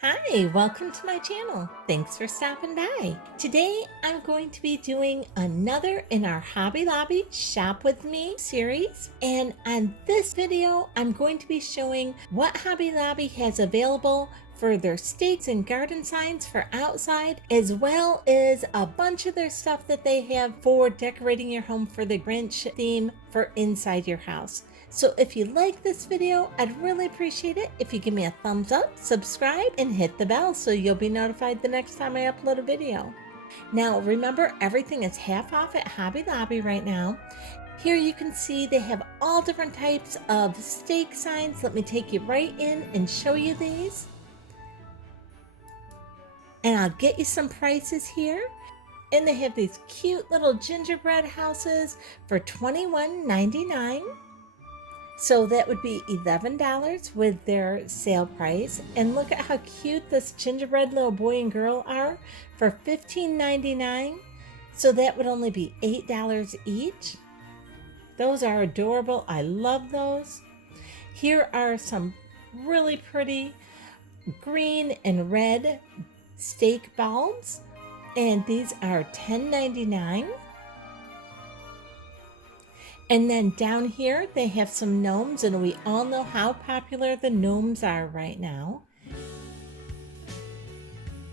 Hi, welcome to my channel. Thanks for stopping by. Today I'm going to be doing another in our Hobby Lobby Shop With Me series. And on this video, I'm going to be showing what Hobby Lobby has available for their stakes and garden signs for outside, as well as a bunch of their stuff that they have for decorating your home for the Grinch theme for inside your house. So if you like this video, I'd really appreciate it if you give me a thumbs up, subscribe, and hit the bell so you'll be notified the next time I upload a video. Now remember, everything is half off at Hobby Lobby right now. Here you can see they have all different types of stake signs. Let me take you right in and show you these. And I'll get you some prices here. And they have these cute little gingerbread houses for $21.99. So that would be $11 with their sale price. And look at how cute this gingerbread little boy and girl are for $15.99. So that would only be $8 each. Those are adorable. I love those. Here are some really pretty green and red stake bulbs. And these are $10.99. And then down here, they have some gnomes, and we all know how popular the gnomes are right now.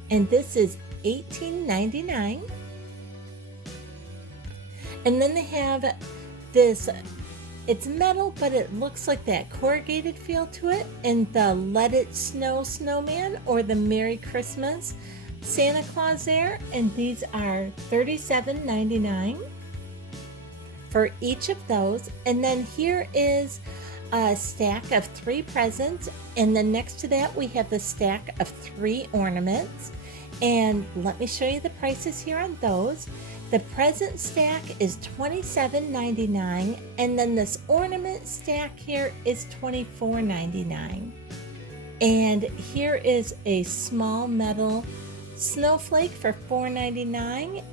And this is $18.99. And then they have this, it's metal, but it looks like that corrugated feel to it, and the Let It Snow snowman or the Merry Christmas Santa Claus there. And these are $37.99. for each of those. And then here is a stack of 3 presents, and then next to that we have the stack of 3 ornaments. And let me show you the prices here on those. The present stack is $27.99, and then this ornament stack here is $24.99. And here is a small metal snowflake for $4.99.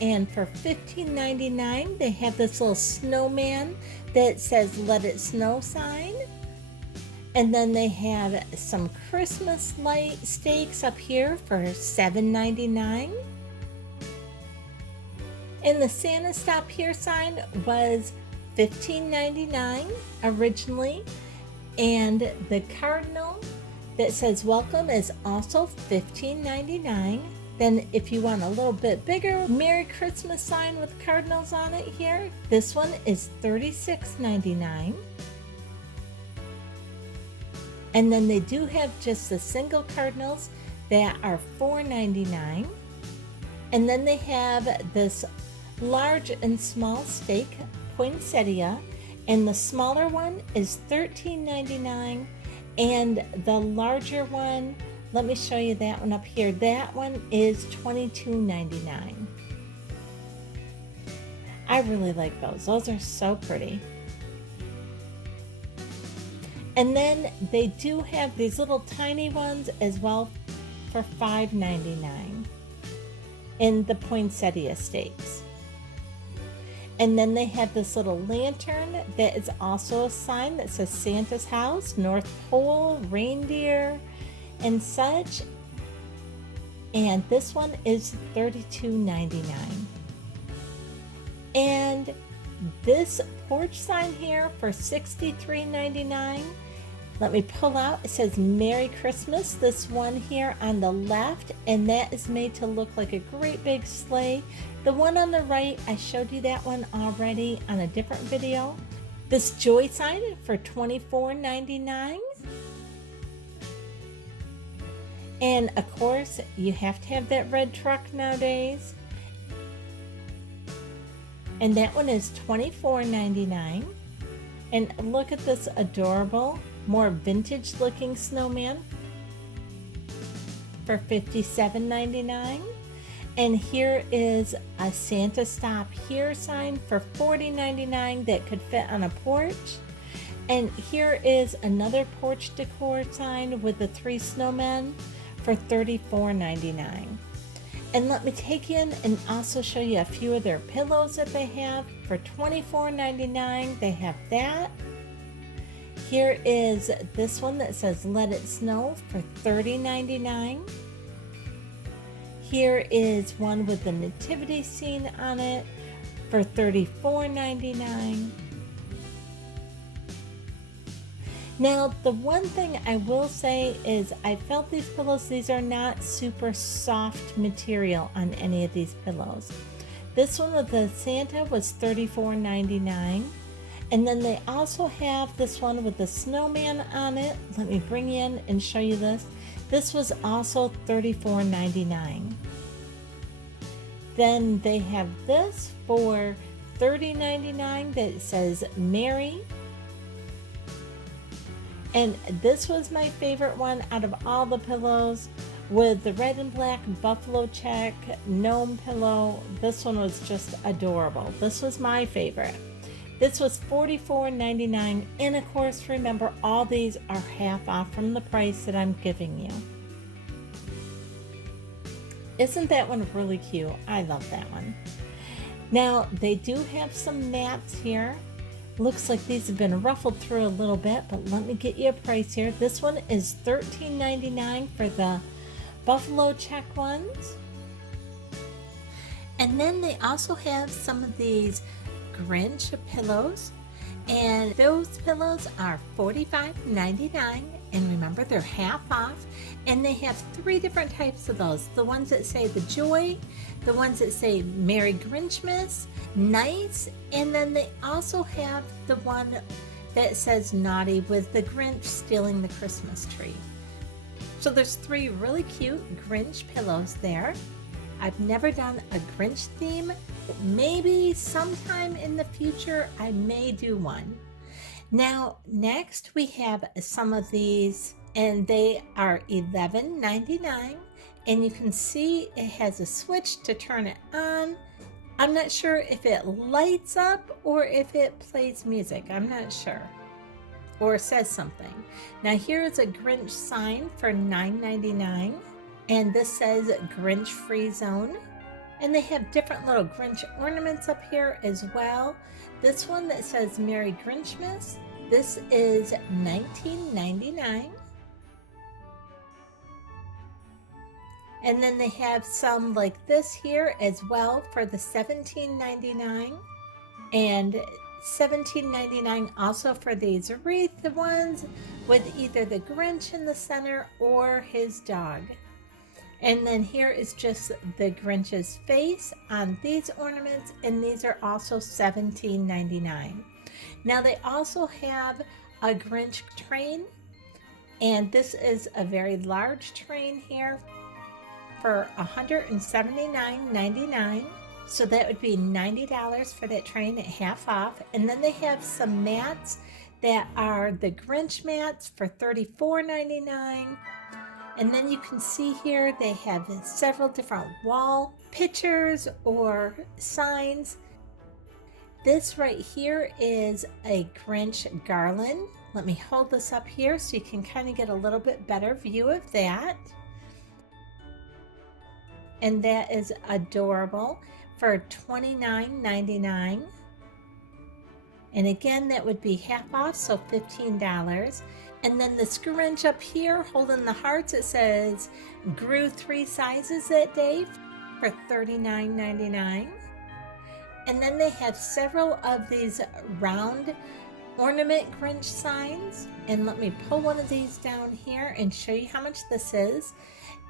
And for $15.99, they have this little snowman that says Let It Snow sign. And then they have some Christmas light stakes up here for $7.99. And the Santa Stop Here sign was $15.99 originally. And the cardinal that says welcome is also $15.99. Then if you want a little bit bigger Merry Christmas sign with cardinals on it here, this one is $36.99. And then they do have just the single cardinals that are $4.99. And then they have this large and small stake poinsettia, and the smaller one is $13.99, and the larger one, let me show you that one up here. That one is $22.99. I really like those. Those are so pretty. And then they do have these little tiny ones as well for $5.99 in the poinsettia stakes. And then they have this little lantern that is also a sign that says Santa's house, North Pole, reindeer, and such. And this one is $32.99. And this porch sign here for $63.99. Let me pull out, it says Merry Christmas, this one here on the left, and that is made to look like a great big sleigh. The one on the right, I showed you that one already on a different video. This joy sign for $24.99. And of course, you have to have that red truck nowadays. And that one is $24.99. And look at this adorable, more vintage looking snowman for $57.99. And here is a Santa Stop Here sign for $40.99 that could fit on a porch. And here is another porch decor sign with the 3 snowmen for $34.99. And let me take you in and also show you a few of their pillows that they have for $24.99. They have that. Here is this one that says Let It Snow for $30.99. Here is one with the nativity scene on it for $34.99. Now, the one thing I will say is I felt these pillows, these are not super soft material on any of these pillows. This one with the Santa was $34.99. And then they also have this one with the snowman on it. Let me bring you in and show you this. This was also $34.99. Then they have this for $30.99 that says Mary. And this was my favorite one out of all the pillows with the red and black buffalo check gnome pillow. This one was just adorable. This was my favorite. This was $44.99, and of course, remember, all these are half off from the price that I'm giving you. Isn't that one really cute? I love that one. Now, they do have some mats here. Looks like these have been ruffled through a little bit, but let me get you a price here. This one is $13.99 for the buffalo check ones. And then they also have some of these Grinch pillows, and those pillows are $45.99, and remember, they're half off, and they have 3 different types of those. The ones that say the joy, the ones that say Merry Grinchmas, nice, and then they also have the one that says naughty with the Grinch stealing the Christmas tree. So there's 3 really cute Grinch pillows there. I've never done a Grinch theme. Maybe sometime in the future I may do one. Now, next we have some of these, and they are $11.99, and you can see it has a switch to turn it on. I'm not sure if it lights up or if it plays music. I'm not sure. Or says something. Now here is a Grinch sign for $9.99. And this says Grinch Free Zone. And they have different little Grinch ornaments up here as well. This one that says Merry Grinchmas, this is $19.99. And then they have some like this here as well for the $17.99. And $17.99 also for these wreath ones with either the Grinch in the center or his dog. And then here is just the Grinch's face on these ornaments, and these are also $17.99. Now they also have a Grinch train, and this is a very large train here for $179.99. So that would be $90 for that train at half off. And then they have some mats that are the Grinch mats for $34.99. And then you can see here they have several different wall pictures or signs. This right here is a Grinch garland. Let me hold this up here so you can kind of get a little bit better view of that. And that is adorable for $29.99. And again, that would be half off, so $15. And then the Grinch up here holding the hearts, it says grew 3 sizes that day for $39.99. And then they have several of these round ornament Grinch signs. And let me pull one of these down here and show you how much this is.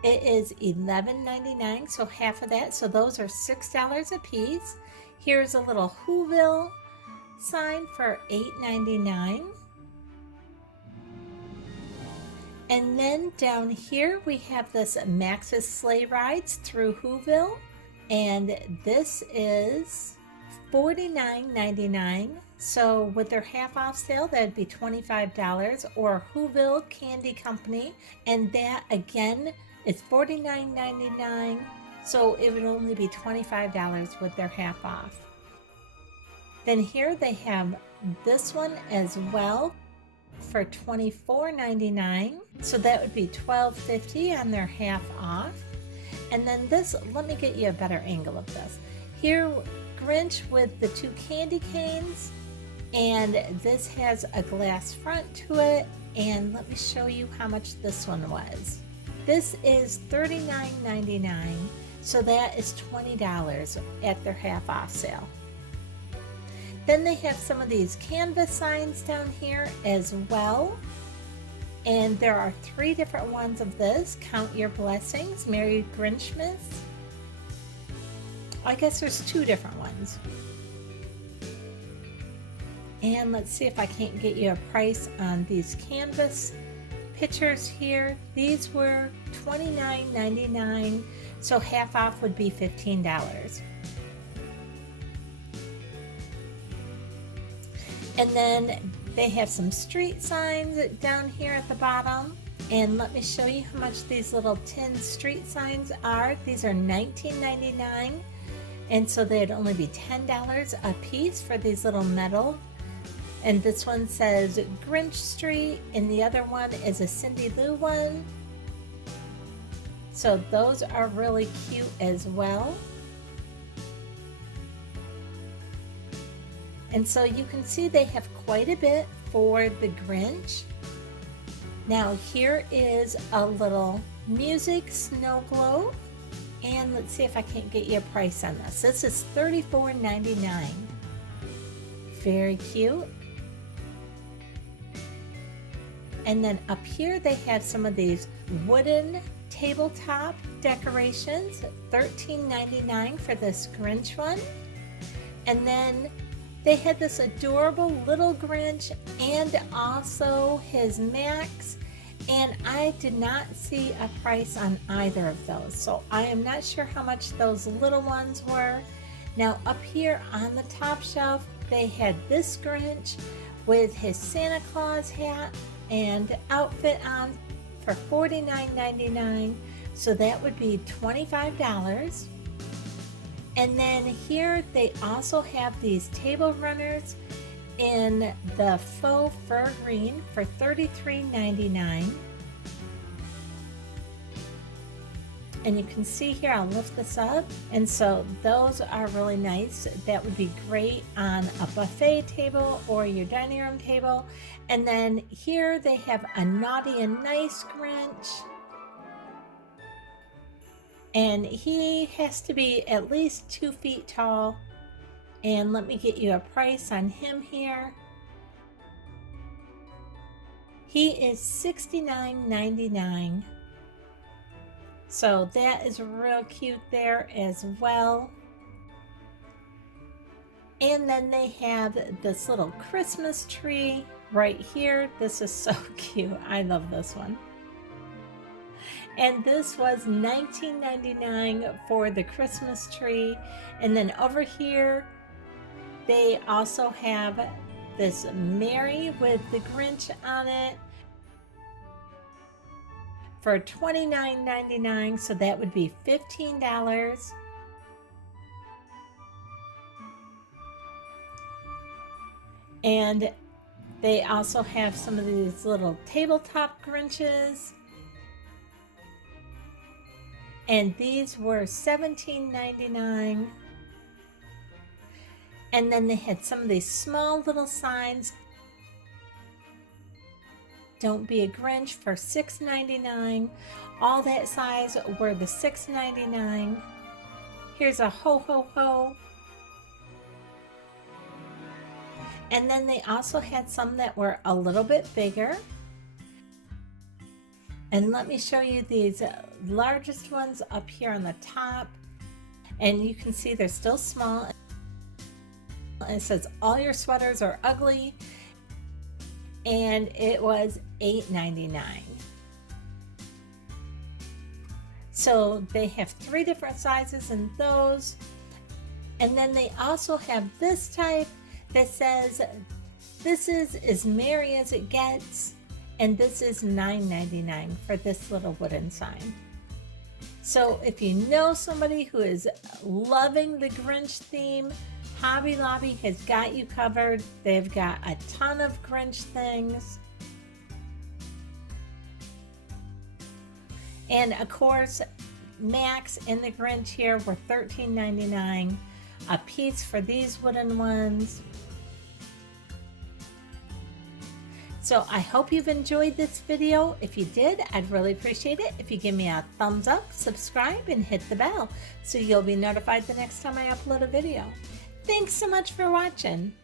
It is $11.99, so half of that. So those are $6 a piece. Here's a little Whoville sign for $8.99. And then down here we have this Max's Sleigh Rides through Whoville, and this is $49.99. So with their half off sale, that'd be $25, or Whoville Candy Company, and that again is $49.99. So it would only be $25 with their half off. Then here they have this one as well for $24.99. So that would be $12.50 on their half off. And then this, let me get you a better angle of this. Here, Grinch with the 2 candy canes And this has a glass front to it. And let me show you how much this one was. This is $39.99, so that is $20 at their half off sale. Then they have some of these canvas signs down here as well. And there are 3 different ones of this. Count Your Blessings, Merry Grinchmas. I guess there's 2 different ones. And let's see if I can't get you a price on these canvas pictures here. These were $29.99, so half off would be $15. And then they have some street signs down here at the bottom. And let me show you how much these little tin street signs are. These are $19.99, and so they'd only be $10 a piece for these little metal. And this one says Grinch Street, and the other one is a Cindy Lou one. So those are really cute as well. And so you can see they have quite a bit for the Grinch. Now here is a little music snow globe. And let's see if I can't get you a price on this. This is $34.99. Very cute. And then up here they have some of these wooden tabletop decorations, $13.99 for this Grinch one. And then they had this adorable little Grinch and also his Max, and I did not see a price on either of those, so I am not sure how much those little ones were. Now up here on the top shelf they had this Grinch with his Santa Claus hat and outfit on for $49.99, so that would be $25. And then here they also have these table runners in the faux fur green for $33.99. And you can see here, I'll lift this up. And so those are really nice. That would be great on a buffet table or your dining room table. And then here they have a Naughty and Nice Grinch. And he has to be at least 2 feet tall. And let me get you a price on him here. He is $69.99. So that is real cute there as well. And then they have this little Christmas tree right here. This is so cute. I love this one. And this was $19.99 for the Christmas tree. And then over here, they also have this Mary with the Grinch on it for $29.99. So that would be $15. And they also have some of these little tabletop Grinches. And these were $17.99. And then they had some of these small little signs. Don't be a Grinch for $6.99. All that size were the $6.99. Here's a ho ho ho. And then they also had some that were a little bit bigger. And let me show you these largest ones up here on the top. And you can see they're still small. And it says, all your sweaters are ugly. And it was $8.99. So they have 3 different sizes in those. And then they also have this type that says, this is as merry as it gets. And this is $9.99 for this little wooden sign. So if you know somebody who is loving the Grinch theme, Hobby Lobby has got you covered. They've got a ton of Grinch things. And of course, Max and the Grinch here were $13.99 a piece for these wooden ones. So I hope you've enjoyed this video. If you did, I'd really appreciate it if you give me a thumbs up, subscribe, and hit the bell so you'll be notified the next time I upload a video. Thanks so much for watching.